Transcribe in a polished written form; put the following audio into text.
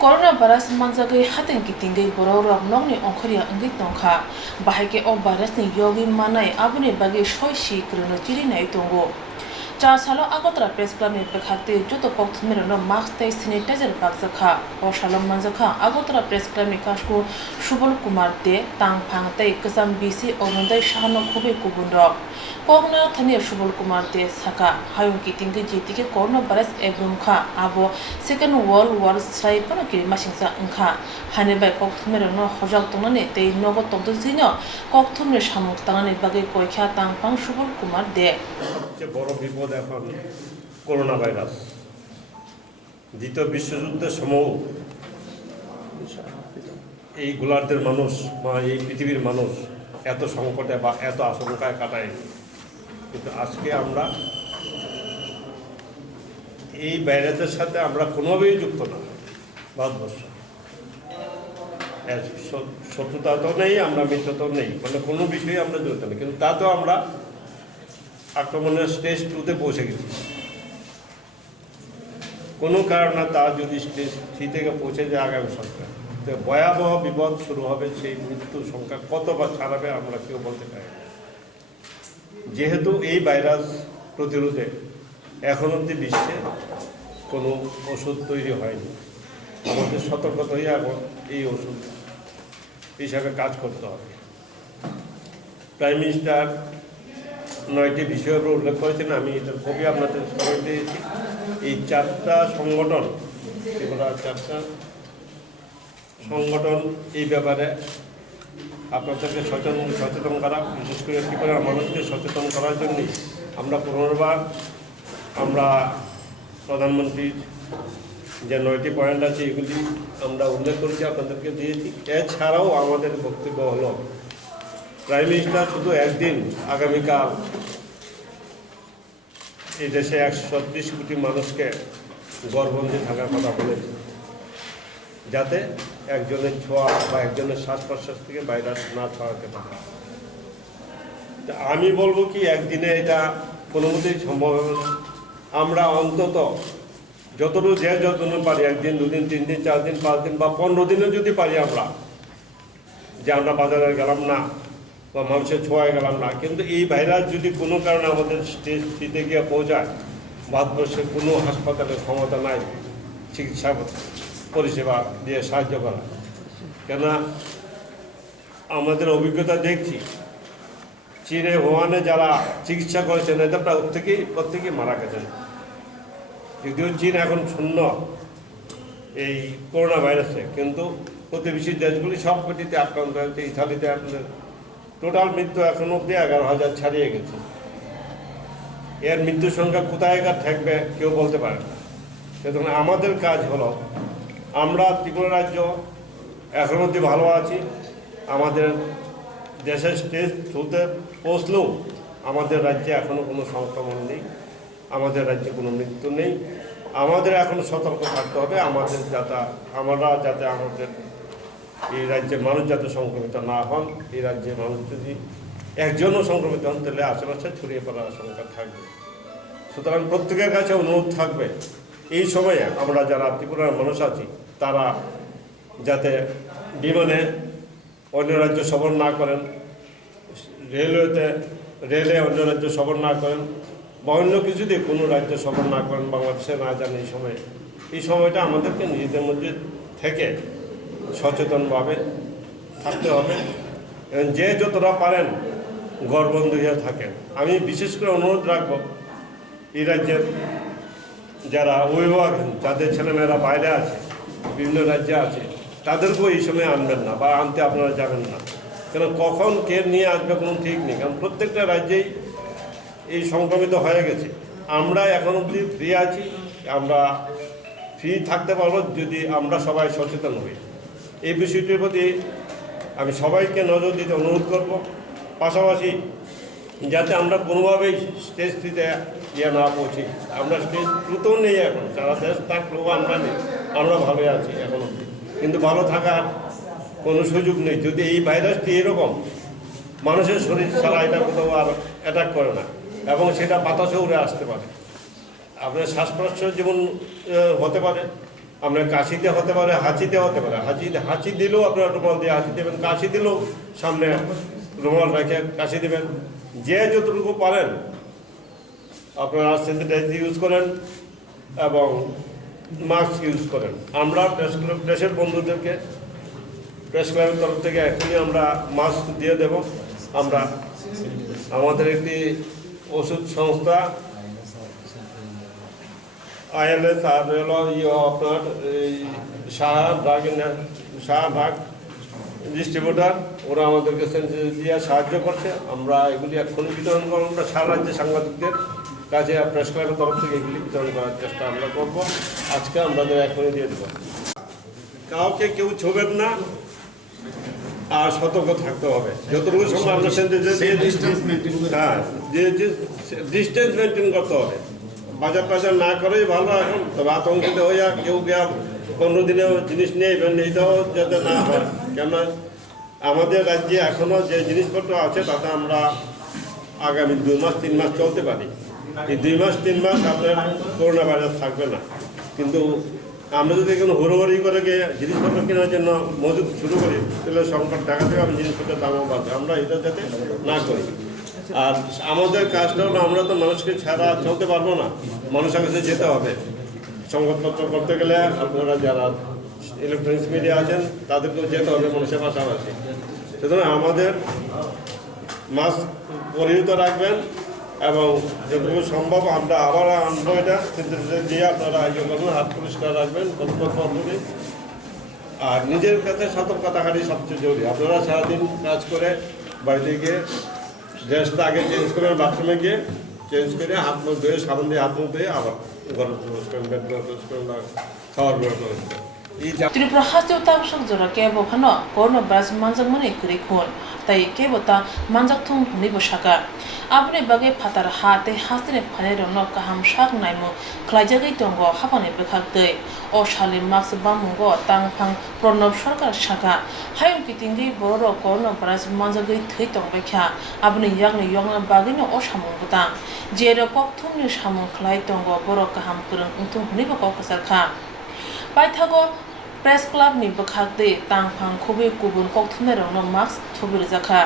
Coronavirus manjagai hatin kitingai borok nokni ongkhria anggi tongkha bahai o virus ni yogi manai abuni bagi shoishi krono chiri nai tongo cha salo agotra press club ni bekhate joto kokthmero no mask tai sanitizer bakjakha o shalom manjakha agotra press club ni kashko Subal Kumar de tang phang tai kasam bc onondai shahno khobe kubundo Kogna thani Subal Kumar de saka hayung kitingai jetike coronavirus ebrum kha abo second world war sai pano ki masingsa angkha hanibai kokthmero no hojak tonane tei nogo tongdo jino kokthmre samuk tangani bagi koikha tang phang Subal Kumar de সবচেয়ে বড় বিপদ এখন corona virus দ্বিতীয় বিশ্বযুদ্ধের সময় এই গোলার্ধের মানুষ বা এই পৃথিবীর মানুষ এত সংকটে বা এত আশঙ্কায় কাটায় কিন্তু আজকে আমরা এই ভাইরাসের সাথে আমরা কোনোভাবেই যুক্ত না ভারতবর্ষ শত্রুতা তো নেই আমরা মিত্রতাও নেই মানে কোনো বিষয়ে আমরা জড়িত নেই কিন্তু তাতেও আমরা আক্রমণের স্টেজ 2-তে পৌঁছে গেছি কোনো কারণে তা যদি স্টেজ 3 থেকে পৌঁছে যায় আগামী সপ্তাহে তো ভয়াবহ বিপদ শুরু হবে সেই মৃত্যুর সংখ্যা কতবার ছাড়াবে আমরা কেউ বলতে পারি যেহেতু এই ভাইরাস প্রতিরোধে এখন অবধি বিশ্বে কোনো ওষুধ তৈরি হয়নি আমাদের সতর্কতা হয়ে এখন এই ওষুধ হিসাবে কাজ করতে হবে প্রাইম মিনিস্টার 9টি বিষয়ের উপর উল্লেখ করেছেন আমি এটার কপি আপনাদের সবাই দিয়েছি এই 4টা সংগঠন এগুলো 4টা সংগঠন এই ব্যাপারে আপনাদেরকে সচেতন করা বিশেষ করে ত্রিপুরার মানুষকে সচেতন করার জন্যই আমরা পুনর্বার আমরা প্রধানমন্ত্রীর যে 9টি পয়েন্ট আছে এগুলি আমরা উল্লেখ করেছি আপনাদেরকে দিয়েছি এছাড়াও আমাদের বক্তব্য হলো প্রাইম মিনিস্টার শুধু একদিন আগামীকাল এই দেশে 136 কোটি মানুষকে ঘরবন্দি থাকার কথা বলেছে যাতে একজনের ছোঁয়া বা একজনের শ্বাস প্রশ্বাস থেকে ভাইরাস না ছড়াতে পারে আমি বলবো কি একদিনে এটা কোনো মতেই সম্ভব হবে না আমরা অন্তত যতটুকু যতটুকু পারি একদিন 2 দিন 3 দিন 4 দিন 5 দিন বা 15 দিনও যদি পারি আমরা যে আমরা বাজারে গেলাম না বা মানুষের ছোঁয়ায় গেলাম না কিন্তু এই ভাইরাস যদি কোনো কারণে আমাদের স্টেজ 3-তে গিয়ে পৌঁছায় ভারতবর্ষের কোনো হাসপাতালের ক্ষমতা নাই চিকিৎসা পরিষেবা দিয়ে সাহায্য করা কেননা আমাদের অভিজ্ঞতা দেখছি চীনে ওয়ানে যারা চিকিৎসা করেছেন এদের প্রত্যেকেই মারা গেছেন যদিও চীন এখন শূন্য এই করোনা ভাইরাসে কিন্তু প্রতিবেশী দেশগুলি সবকটিতে আক্রান্ত হয়েছে ইতালিতে আপনাদের টোটাল মৃত্যু এখন অবধি 11,000 ছাড়িয়ে গেছে এর মৃত্যুর সংখ্যা কোথায় থাকবে কেউ বলতে পারে না সুতরাং আমাদের কাজ হলো আমরা ত্রিপুরা রাজ্য এখন অবধি ভালো আছি আমাদের দেশের স্টেজ 2-তে পৌঁছলেও আমাদের রাজ্যে এখনও কোনো সংক্রমণ নেই আমাদের রাজ্যে কোনো মৃত্যু নেই আমাদের এখন সতর্ক থাকতে হবে আমরা যাতে আমাদের এই রাজ্যের মানুষ যাতে সংক্রমিত না হন এই রাজ্যের মানুষ যদি একজনও সংক্রমিত হন তাহলে আশেপাশে ছড়িয়ে পড়ার আশঙ্কা থাকবে সুতরাং প্রত্যেকের কাছে অনুরোধ থাকবে এই সময়ে আমরা যারা ত্রিপুরার মানুষ আছি তারা যাতে বিমানে অন্য রাজ্য সফর না করেন রেলে অন্য রাজ্য সফর না করেন বা অন্য কিছুতে কোনো রাজ্য সফর না করেন বাংলাদেশে না যান এই সময়টা আমাদেরকে নিজেদের মধ্যে থেকে সচেতনভাবে থাকতে হবে যে যতটা পারেন ঘরবন্দি হয়ে থাকেন আমি বিশেষ করে অনুরোধ রাখব এই রাজ্যের যারা অভিভাবক যাদের ছেলেমেয়েরা বাইরে আছে বিভিন্ন রাজ্যে আছে তাদেরকেও এই সময় আনবেন না বা আনতে আপনারা যাবেন না কেন কখন কে নিয়ে আসবে কোনো ঠিক নেই কারণ প্রত্যেকটা রাজ্যেই এই সংক্রমিত হয়ে গেছে আমরা এখন অবধি ফ্রি আছি আমরা ফ্রি থাকতে পারবো যদি আমরা সবাই সচেতন হই এই বিষয়টির প্রতি আমি সবাইকে নজর দিতে অনুরোধ করব পাশাপাশি যাতে আমরা কোনোভাবেই স্টেজ 3-তে না পৌঁছি আমরা স্টেজ 2-তেও নেই এখন সারা দেশ থাকলেও আমরা নেই আমরা ভালোই আছি এখন অবধি কিন্তু ভালো থাকার কোনো সুযোগ নেই যদি এই ভাইরাসটি এরকম মানুষের শরীর ছাড়া এটা কোথাও আর অ্যাটাক করে না এবং সেটা বাতাসে উড়ে আসতে পারে আপনার শ্বাস প্রশ্বাস যেমন হতে পারে আপনার কাশিতে হতে পারে, হাঁচিতে হতে পারে। হাঁচি দিলেও আপনারা রুমাল দিয়ে হাঁচি দেবেন, কাশি দিলেও সামনে রুমাল রেখে কাশি দেবেন। যে যতটুকু পারেন আপনারা স্যানিটাইজার ইউজ করেন এবং মাস্ক ইউজ করেন। আমরা প্রেসের বন্ধুদেরকে প্রেস ক্লাবের তরফ থেকে এখনই আমরা মাস্ক দিয়ে দেব। আমরা আমাদের একটি ওষুধ সংস্থা ILS আর হলো আপনার এই শাহবাগ ডিস্ট্রিবিউটার, ওরা আমাদেরকে দিয়ে সাহায্য করছে। আমরা এগুলি এখনই বিতরণ করবো। আমরা সারা রাজ্যে সাংবাদিকদের কাছে প্রেস ক্লাবের তরফ থেকে এগুলি বিতরণ করার চেষ্টা আমরা করব। আজকে আমাদের এখনই দিয়ে দেবো। কাউকে কেউ ছোবেন না আর সতর্ক থাকতে হবে। যতটুকু সময় আমরা ডিস্টেন্স মেনটেন করতে হবে। বাজার টাজার না করেই ভালো এখন। তবে আতঙ্কিত হইয়া কেউ 15 দিনেও জিনিস নিয়ে এইটাও যাতে না হয়। কেন আমাদের রাজ্যে এখনও যে জিনিসপত্র আছে তাতে আমরা আগামী 2 মাস 3 মাস চলতে পারি। এই 2 মাস 3 মাস আপনার করোনা ভাইরাস থাকবে না। কিন্তু আমরা যদি কোনো হুড়োহুড়ি করে গিয়ে জিনিসপত্র কেনার জন্য মজুদ শুরু করি তাহলে সংকট দেখা দেবে, আমি জিনিসপত্রের দামও বাড়বে। আমরা এটা যাতে না করি। আর আমাদের কাজটা হলো আমরা তো মানুষকে ছাড়া চলতে পারবো না, মানুষের কাছে যেতে হবে। সংবাদপত্র করতে গেলে আপনারা যারা ইলেকট্রনিক্স মিডিয়া আছেন তাদেরকেও যেতে হবে মানুষের পাশাপাশি। সুতরাং আমাদের মাস্ক পরিহিত রাখবেন এবং যতটুকু সম্ভব আমরা আবার আনবো এটা দিয়ে আপনারা আয়োজন করবেন। হাত পরিষ্কার রাখবেন পদ্ধতি আর নিজের কাছে সতর্কতাকারী সবচেয়ে জরুরি। আপনারা সারাদিন কাজ করে বাড়িতে গিয়ে ড্রেসটা আগে চেঞ্জ করবেন, বাথরুমে গিয়ে চেঞ্জ করে হাত মুখ ধুয়ে সাবান দিয়ে হাত মুখ ধুয়ে আবার ঘরে প্রবেশ করবেন, বেডরুমে প্রবেশ করবেন, খাওয়ার ঘরে প্রবেশ করবেন। ত্রিপুরা হাস্তি উত্তাপসক জোড়া কেবো খানো করোনা ভাইরাস মানজাক মনে করে খুন তাই কেবো তা মানজাক থুম হনিব শাখা আপনি বাগে ফাতার হাতে হাস্তিনে ফানে রন কাহাম শাক নাইমু খ্লাইজাগৈ দঙ্গ হাপানে বেখাক दै ও সালে মাস্ক বামুঙ্গ তাংফাং প্রণব সরকার শাখা হায়ং কিতিঙ্গি বড় করোনা ভাইরাস মানজাগৈ থৈ তংবেখ্যা আপনি ইয়াগনি ইয়ংনা বাগিনো ও সামুঙ্গতা যের ককথুমনি সামুং খ্লাই দঙ্গ বড় কাহাম করং উংথুম হনিব ককসারখা পাইথাগো প্রেস ক্লাব नि बखाते तांफां खुबे गुबुन कक्थुमनाय रंनो मास्क थुबिर जाखा